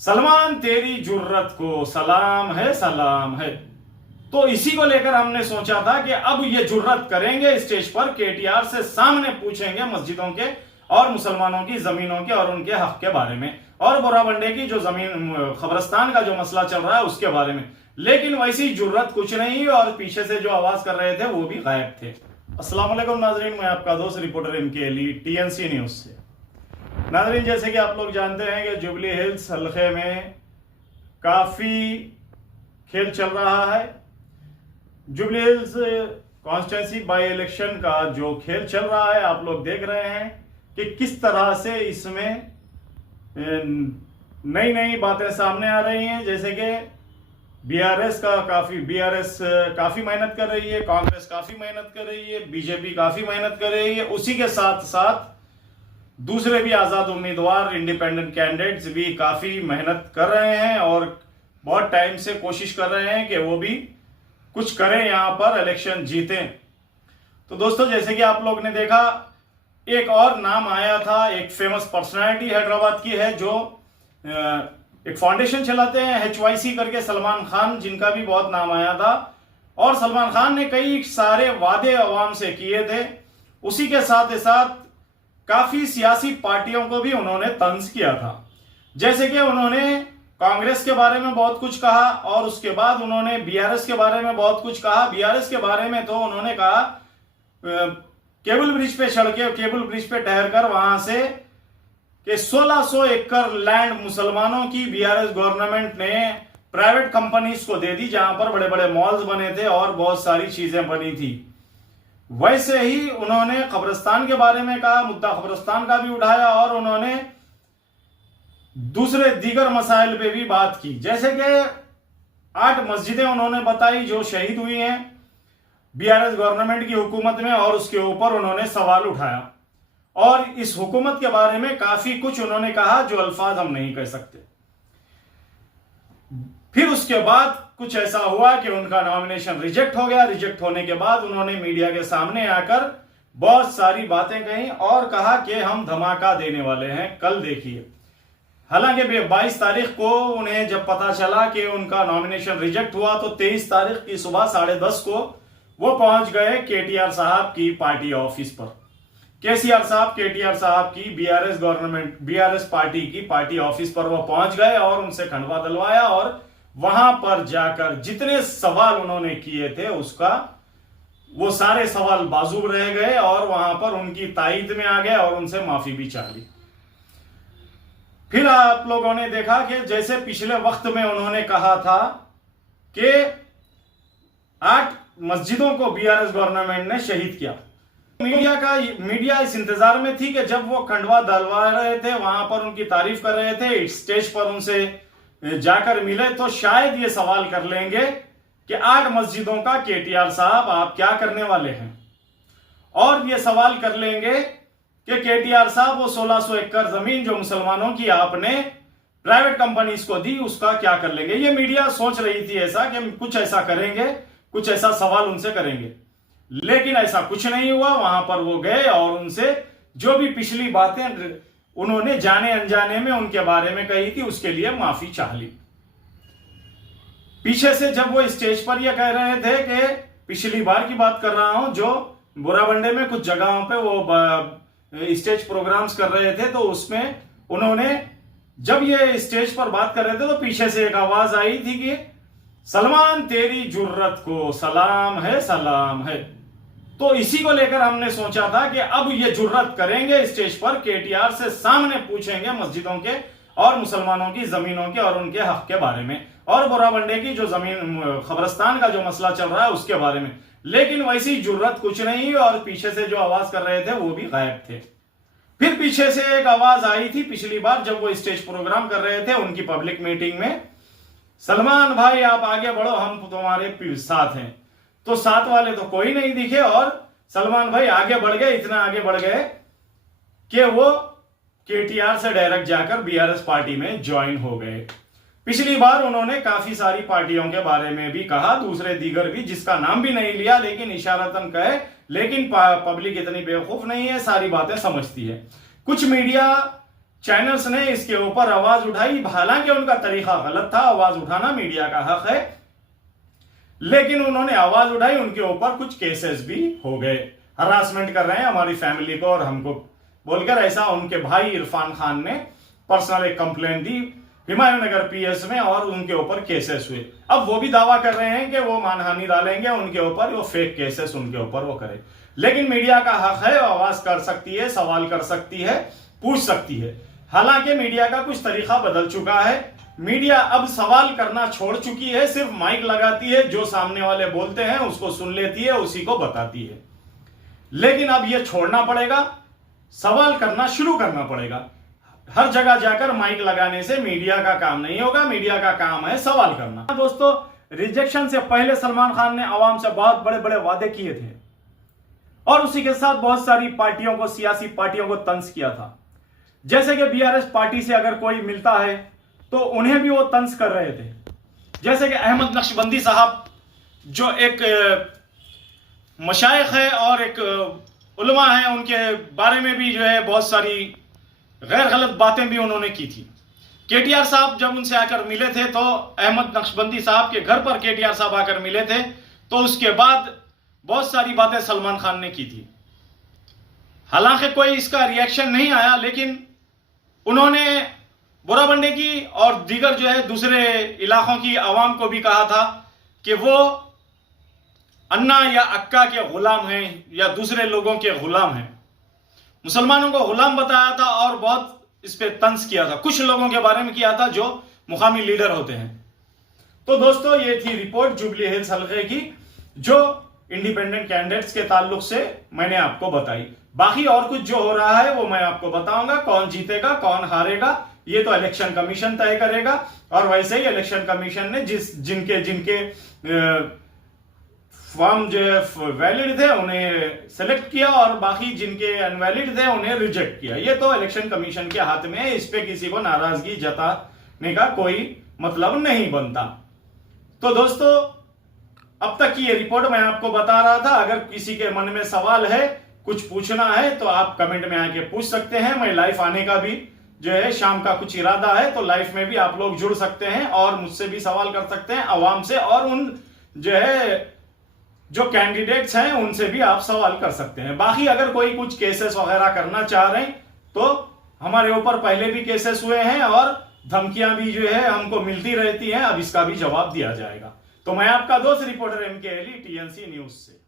सलमान तेरी जुर्रत को सलाम है सलाम है। तो इसी को लेकर हमने सोचा था कि अब ये जुर्रत करेंगे स्टेज पर केटीआर से सामने पूछेंगे मस्जिदों के और मुसलमानों की जमीनों के और उनके हक के बारे में और बोराबंडे की जो जमीन खबरस्तान का जो मसला चल रहा है उसके बारे में। लेकिन वैसी जुर्रत कुछ नहीं और पीछे से जो आवाज कर रहे थे वो भी गायब थे। अस्सलाम वालेकुम नाजरीन, मैं आपका दोस्त रिपोर्टर इनके अली टीएनसी न्यूज से। नाजरीन, जैसे कि आप लोग जानते हैं कि जुबली हिल्स हल्के में काफी खेल चल रहा है। Jubilee hills constituency by election का जो खेल चल रहा है आप लोग देख रहे हैं कि किस तरह से इसमें नई नई बातें सामने आ रही हैं। जैसे कि बीआरएस काफी मेहनत कर रही है, कांग्रेस काफी मेहनत कर रही है, बीजेपी काफी मेहनत कर रही है। उसी के साथ साथ दूसरे भी आजाद उम्मीदवार इंडिपेंडेंट कैंडिडेट्स भी काफी मेहनत कर रहे हैं और बहुत टाइम से कोशिश कर रहे हैं कि वो भी कुछ करें, यहां पर इलेक्शन जीतें। तो दोस्तों, जैसे कि आप लोग ने देखा, एक और नाम आया था, एक फेमस पर्सनालिटी हैदराबाद की है जो एक फाउंडेशन चलाते हैं HYC करके, सलमान खान, जिनका भी बहुत नाम आया था। और सलमान खान ने कई सारे वादे अवाम से किए थे। उसी के साथ साथ काफी सियासी पार्टियों को भी उन्होंने तंज किया था। जैसे कि उन्होंने कांग्रेस के बारे में बहुत कुछ कहा और उसके बाद उन्होंने बीआरएस के बारे में बहुत कुछ कहा। बीआरएस के बारे में तो उन्होंने कहा केबल ब्रिज पे चढ़ के, केबल ब्रिज पे ठहर कर वहां से कि 1600 एकड़ लैंड मुसलमानों की बीआरएस गवर्नमेंट ने प्राइवेट कंपनीज को दे दी, जहां पर बड़े बड़े मॉल्स बने थे और बहुत सारी चीजें बनी थी। वैसे ही उन्होंने कब्रिस्तान के बारे में कहा, मुद्दा कब्रिस्तान का भी उठाया और उन्होंने दूसरे दीगर मसाइल पे भी बात की। जैसे कि 8 मस्जिदें उन्होंने बताई जो शहीद हुई हैं बीआरएस गवर्नमेंट की हुकूमत में, और उसके ऊपर उन्होंने सवाल उठाया और इस हुकूमत के बारे में काफी कुछ उन्होंने कहा जो अल्फाज हम नहीं कह सकते। फिर उसके बाद कुछ ऐसा हुआ कि उनका नॉमिनेशन रिजेक्ट हो गया। रिजेक्ट होने के बाद उन्होंने मीडिया के सामने आकर बहुत सारी बातें कही और कहा कि हम धमाका देने वाले हैं, कल देखिए। हालांकि 22 तारीख को उन्हें जब पता चला कि उनका नॉमिनेशन रिजेक्ट हुआ तो 23 तारीख की सुबह 10:30 को वो पहुंच गए केटीआर साहब की पार्टी ऑफिस पर। केसीआर साहब केटीआर साहब की बीआरएस पार्टी की पार्टी ऑफिस पर वो पहुंच गए और उनसे खंडवा दिलवाया और वहां पर जाकर जितने सवाल उन्होंने किए थे उसका वो सारे सवाल बाजुब रह गए और वहां पर उनकी तायीद में आ गए और उनसे माफी भी चाह ली। फिर आप लोगों ने देखा कि जैसे पिछले वक्त में उन्होंने कहा था कि 8 मस्जिदों को बीआरएस गवर्नमेंट ने शहीद किया। मीडिया इस इंतजार में थी कि जब वो खंडवा दलवा रहे थे, वहां पर उनकी तारीफ कर रहे थे, स्टेज पर उनसे जाकर मिले तो शायद ये सवाल कर लेंगे कि 8 मस्जिदों का केटीआर साहब आप क्या करने वाले हैं, और ये सवाल कर लेंगे कि केटीआर साहब वो 1600 एकड़ जमीन जो मुसलमानों की आपने प्राइवेट कंपनीज को दी उसका क्या कर लेंगे। ये मीडिया सोच रही थी ऐसा कि कुछ ऐसा करेंगे, कुछ ऐसा सवाल उनसे करेंगे, लेकिन ऐसा कुछ नहीं हुआ। वहां पर वो गए और उनसे जो भी पिछली बातें उन्होंने जाने अनजाने में उनके बारे में कही थी उसके लिए माफी चाह ली। पीछे से जब वो स्टेज पर यह कह रहे थे कि पिछली बार की बात कर रहा हूं, जो बोराबंडे में कुछ जगहों पे वो स्टेज प्रोग्राम्स कर रहे थे, तो उसमें उन्होंने जब ये स्टेज पर बात कर रहे थे तो पीछे से एक आवाज आई थी कि सलमान तेरी जुर्रत को सलाम है सलाम है। तो इसी को लेकर हमने सोचा था कि अब ये जुर्रत करेंगे स्टेज पर केटीआर से सामने पूछेंगे मस्जिदों के और मुसलमानों की जमीनों के और उनके हक के बारे में और बोराबंडे की जो जमीन खबरस्तान का जो मसला चल रहा है उसके बारे में। लेकिन वैसी जुर्रत कुछ नहीं और पीछे से जो आवाज कर रहे थे वो भी गायब थे। फिर पीछे से एक आवाज आई थी पिछली बार जब वो स्टेज प्रोग्राम कर रहे थे उनकी पब्लिक मीटिंग में, सलमान भाई आप आगे बढ़ो, हम तुम्हारे साथ हैं। तो साथ वाले तो कोई नहीं दिखे और सलमान भाई आगे बढ़ गए, इतना आगे बढ़ गए कि वो केटीआर से डायरेक्ट जाकर बीआरएस पार्टी में ज्वाइन हो गए। पिछली बार उन्होंने काफी सारी पार्टियों के बारे में भी कहा, दूसरे दीगर भी, जिसका नाम भी नहीं लिया, लेकिन इशारतन कहे। लेकिन पब्लिक इतनी बेवकूफ नहीं है, सारी बातें समझती है। कुछ मीडिया चैनल्स ने इसके ऊपर आवाज उठाई। हालांकि उनका तरीका गलत था, आवाज उठाना मीडिया का हक है, लेकिन उन्होंने आवाज उठाई, उनके ऊपर कुछ केसेस भी हो गए। हरासमेंट कर रहे हैं हमारी फैमिली को और हमको बोलकर, ऐसा उनके भाई इरफान खान ने पर्सनल एक कंप्लेंट दी हुमायूं नगर पीएस में और उनके ऊपर केसेस हुए। अब वो भी दावा कर रहे हैं कि वो मानहानि डालेंगे उनके ऊपर, वो फेक केसेस उनके ऊपर वो करे। लेकिन मीडिया का हक है, वो आवाज कर सकती है, सवाल कर सकती है, पूछ सकती है। हालांकि मीडिया का कुछ तरीका बदल चुका है। मीडिया अब सवाल करना छोड़ चुकी है, सिर्फ माइक लगाती है, जो सामने वाले बोलते हैं उसको सुन लेती है, उसी को बताती है। लेकिन अब यह छोड़ना पड़ेगा, सवाल करना शुरू करना पड़ेगा। हर जगह जाकर माइक लगाने से मीडिया का काम नहीं होगा, मीडिया का काम है सवाल करना। दोस्तों, रिजेक्शन से पहले सलमान खान ने आवाम से बहुत बड़े बड़े वादे किए थे और उसी के साथ बहुत सारी पार्टियों को, सियासी पार्टियों को तंज किया था। जैसे कि बीआरएस पार्टी से अगर कोई मिलता है तो उन्हें भी वो तंज कर रहे थे। जैसे कि अहमद नक्शबंदी साहब, जो एक मशाइख है और एक उलमा है, उनके बारे में भी जो है बहुत सारी गैर गलत बातें भी उन्होंने की थी। केटीआर साहब जब उनसे आकर मिले थे तो अहमद नक्शबंदी साहब के घर पर केटीआर साहब आकर मिले थे, तो उसके बाद बहुत सारी बातें सलमान खान ने की थी। हालांकि कोई इसका रिएक्शन नहीं आया, लेकिन उन्होंने बोराबंडे की और दीगर जो है दूसरे इलाकों की आवाम को भी कहा था कि वो अन्ना या अक्का के गुलाम हैं या दूसरे लोगों के गुलाम हैं। मुसलमानों को गुलाम बताया था और बहुत इस पे तंज किया था। कुछ लोगों के बारे में किया था जो मुकामी लीडर होते हैं। तो दोस्तों, ये थी रिपोर्ट जुबली हिल्स हल्के की, जो इंडिपेंडेंट कैंडिडेट्स के ताल्लुक से मैंने आपको बताई। बाकी और कुछ जो हो रहा है वो मैं आपको बताऊंगा। कौन जीतेगा कौन हारेगा ये तो इलेक्शन कमीशन तय करेगा, और वैसे ही इलेक्शन कमीशन ने जिनके जिनके फॉर्म जो है वैलिड थे उन्हें सेलेक्ट किया और बाकी जिनके अनवैलिड थे उन्हें रिजेक्ट किया। ये तो इलेक्शन कमीशन के हाथ में है, इस पे किसी को नाराजगी जताने का कोई मतलब नहीं बनता। तो दोस्तों, अब तक की ये रिपोर्ट मैं आपको बता रहा था। अगर किसी के मन में सवाल है, कुछ पूछना है, तो आप कमेंट में आके पूछ सकते हैं। मैं लाइव आने का भी जो है शाम का कुछ इरादा है, तो लाइव में भी आप लोग जुड़ सकते हैं और मुझसे भी सवाल कर सकते हैं आवाम से, और उन जो है जो कैंडिडेट्स हैं उनसे भी आप सवाल कर सकते हैं। बाकी अगर कोई कुछ केसेस वगैरह करना चाह रहे हैं तो हमारे ऊपर पहले भी केसेस हुए हैं और धमकियां भी जो है हमको मिलती रहती हैं। अब इसका भी जवाब दिया जाएगा। तो मैं आपका दोस्त reporter MK Ali, TNC news से।